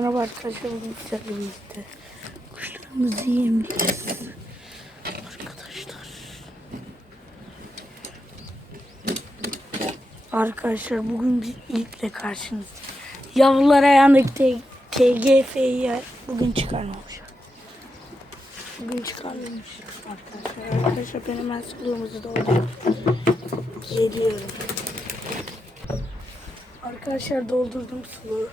Merhaba arkadaşlar bugün sizlerle birlikte kuşlarımızı yemleyeceğiz. Arkadaşlar. Arkadaşlar bugün bir ilkle karşınızda. Yavrular ayağındaki TGF'yi bugün çıkarmamışlar. Bugün çıkarmamış arkadaşlar. Arkadaşlar ben hemen suluğumuzu doldurdum. Geliyorum. Arkadaşlar doldurdum suluğu.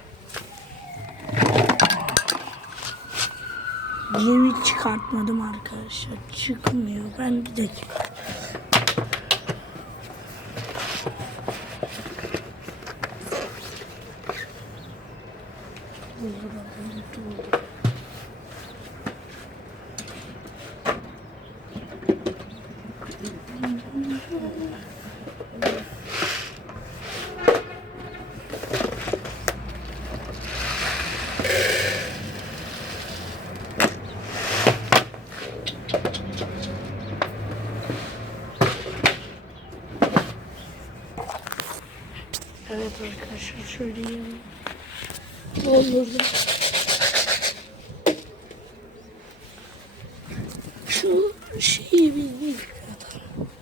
Yemi çıkartmadım arkadaşlar. Çıkmıyor. Ben bir dakika. Evet arkadaşlar şöyle yemi doldurdum. Şu şeyi bir bir atalım.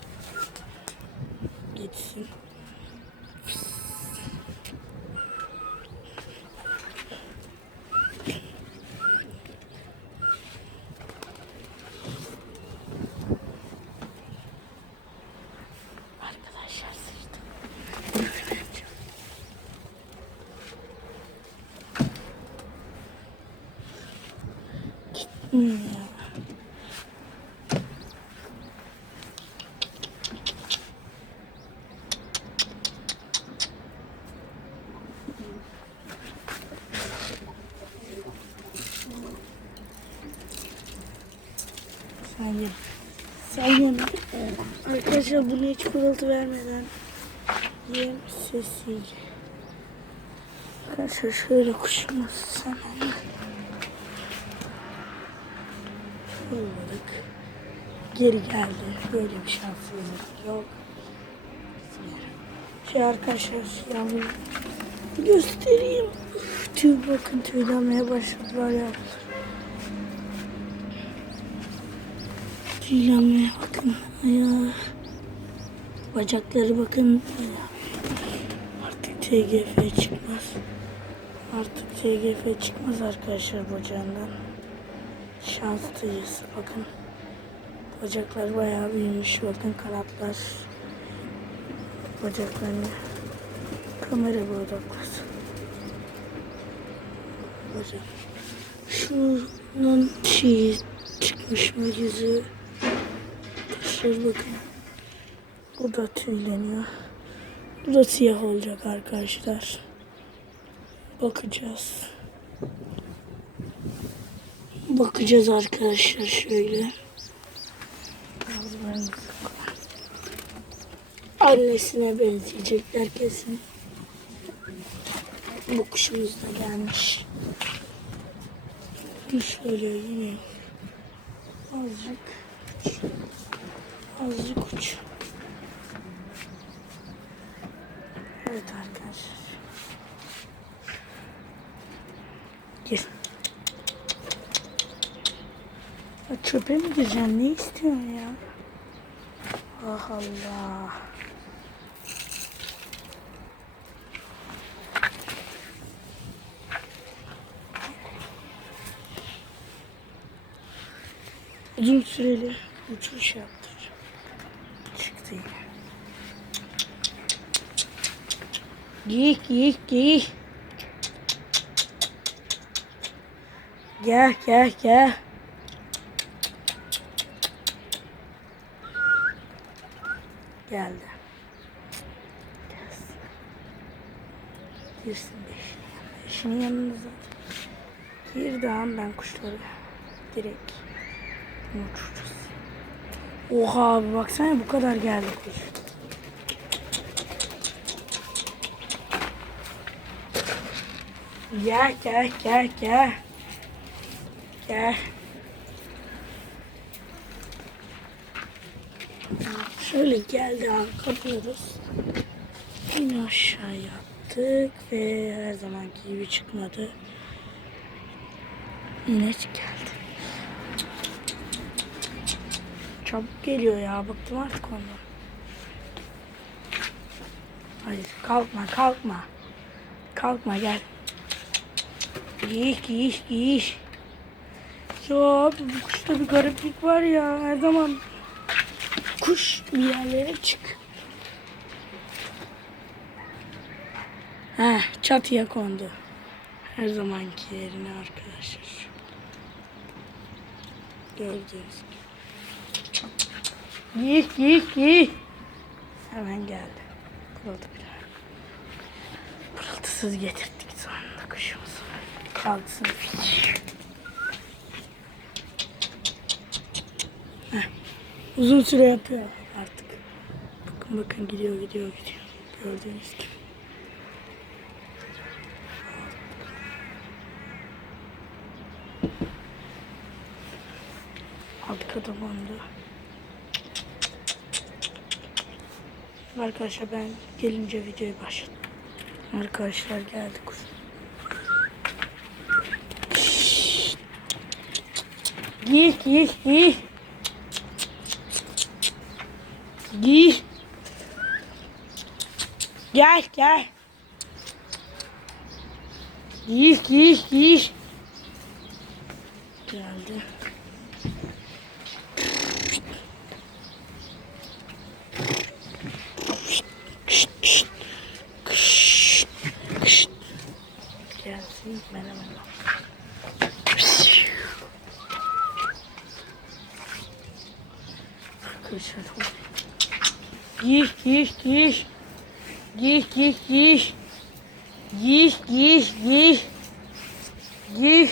Sen ye. Sen ye. Arkadaşlar bunu hiç pırıltı vermeden yem sessizce. Arkadaşlar şöyle kuşumuz sen onu. Yolladık. Geri geldi. Böyle bir şanssızlık yok. Şey arkadaşlar yavrum göstereyim. Tüy bakın tüylenmeye başladılar ya. Tüylenmeye bakın. Ayağı. Bacakları bakın. Artık TGF çıkmaz. Artık TGF çıkmaz arkadaşlar bacağından. Şanslıyız. Bakın. Bacaklar bayağı büyümüş. Bakın kanatlar. Bacaklarını. Kamera bu odaklasın. Bacak. Şunun şeyi çıkmış mı yüzü. Arkadaşlar bakın. Bu da tüyleniyor. Bu da siyah olacak arkadaşlar. Bakacağız. Bakacağız arkadaşlar şöyle. Annesine benzeyecekler kesin. Bu kuşumuz da gelmiş. Şöyle yine azıcık. Azıcık uç. Evet arkadaşlar. Gir. Ya çöpe mi gireceksin? Ne istiyorsun ya? Ah Allah. Uzun süreli uçuş yaptıracağım. Çıktı yine. Giy, giy, giy. Gel, gel, gel. Geldi. Gelsin. Girsin beşinin yanına. Beşinin yanına. Girdi an ben kuşları direkt uçuracağız. Oha abi baksana bu kadar geldi kuş. Gel gel gel gel. Gel. Şöyle geldi kapıyoruz. Yine aşağı attık ve her zamanki gibi çıkmadı. Yine geldi. Çabuk geliyor ya. Bıktım artık ondan. Hayır kalkma kalkma. Kalkma gel. Giyiş giyiş giyiş. Ya bu kuşta bir gariplik var ya. Her zaman kuş bir yerlere çık. Heh, çatıya kondu. Her zamanki yerine arkadaşlar. Gördüğünüz gibi. Giy, giy, giy. Hemen geldi. Pırıltı bile. Pırıltısız getirdik sonunda kuşumuzu. Kalksın. Heh, Uzun süre yapıyor artık. Bakın bakın gidiyor gidiyor gidiyor. Gördüğünüz gibi. Arkada bandı. Arkadaşlar ben gelince videoyu başladım. Arkadaşlar geldi kuş. Şşşt. Giy giy giy. Giy. Gel gel. Giy giy giy. Geldi. Kışt, kışt, kışt, kışt. Gelsin merhaba. Arkadaşlar Giy giy giy. Giy giy giy. Giy giy giy. Giy.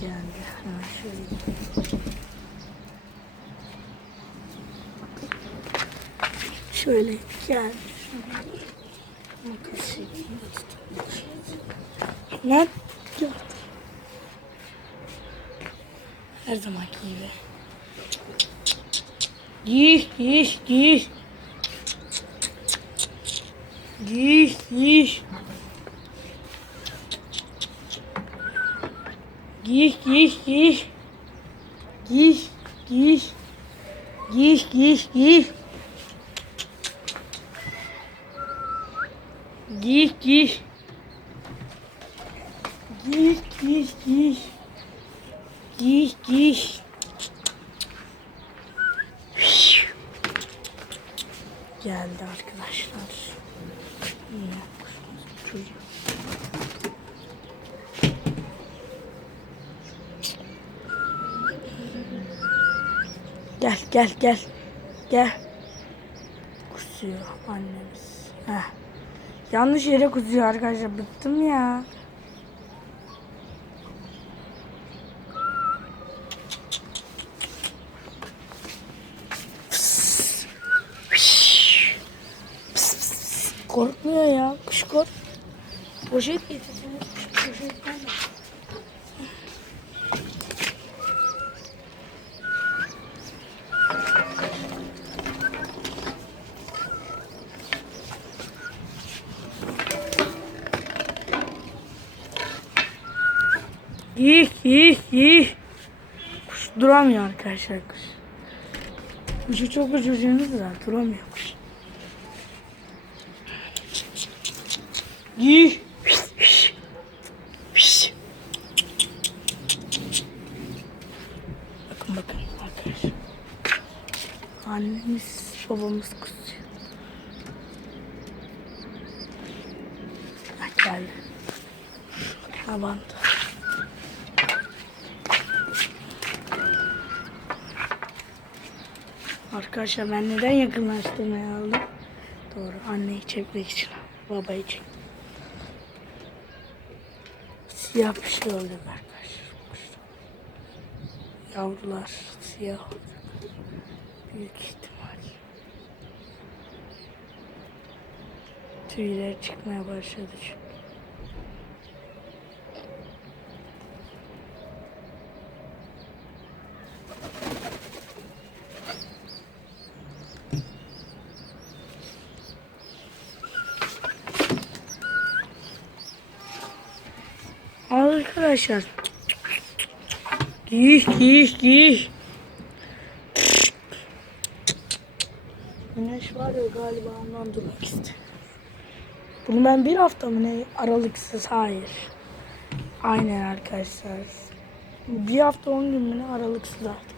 Geldi. Ha, şöyle. Şöyle gel. Makas şeklinde tutulmuş. Lan yok. Her zamanki gibi. Giy, giy, giy. Giy, giy. Giy, giy, giy. Giy, giy. Giy, giy, giy. Giy giy. Giy giy giy. Giy giy. Geldi arkadaşlar. Gel gel gel. Gel. Kusuyor annemiz. Heh. Yanlış yere kuzuyor arkadaşlar. Bıktım ya. Korkmuyor ya. Kuş kork. Poşet getirsene. Kuş poşet nerede? İyi iyi iyi. Kuş duramıyor arkadaşlar kuş. Kuşu çok ucuzunuz da duramıyor kuş. İyi. Bakın bakın arkadaşlar. Annemiz babamız kusuyor. Bak geldi. Havanda. Arkadaşlar ben neden yakınlaştırmaya aldım? Doğru anneyi çekmek için. Babayı çek. Bir şey olacak arkadaşlar. Yavrular siyah olacak. Büyük ihtimal. Tüyler çıkmaya başladı çünkü. Arkadaşlar. Giy giy giy. Güneş var ya galiba ondan durmak istemiyor. Bunu ben bir hafta mı ne aralıksız hayır. Aynen arkadaşlar. Bir hafta on gün mü ne aralıksız artık.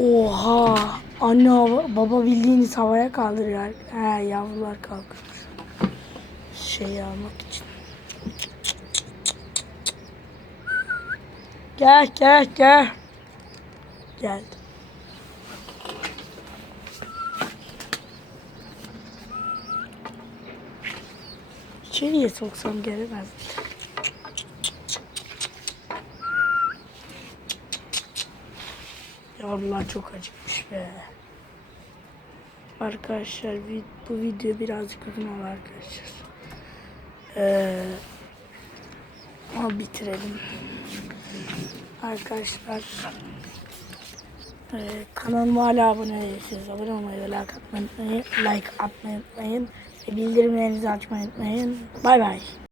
Oha. Anne baba bildiğiniz havaya kaldırıyor. He yavrular kalkmış. Şeyi almak için. Gel gel gel. Geldi. İçeriye soksam gelemez. Yavrular çok acıkmış be. Arkadaşlar bu video birazcık uzun oldu arkadaşlar. Ee, ama bitirelim. Arkadaşlar ee, kanalıma hala abone değilseniz abone olmayı ve like atmayı unutmayın. Like atmayı unutmayın. Ve bildirimlerinizi açmayı unutmayın. Bay bay.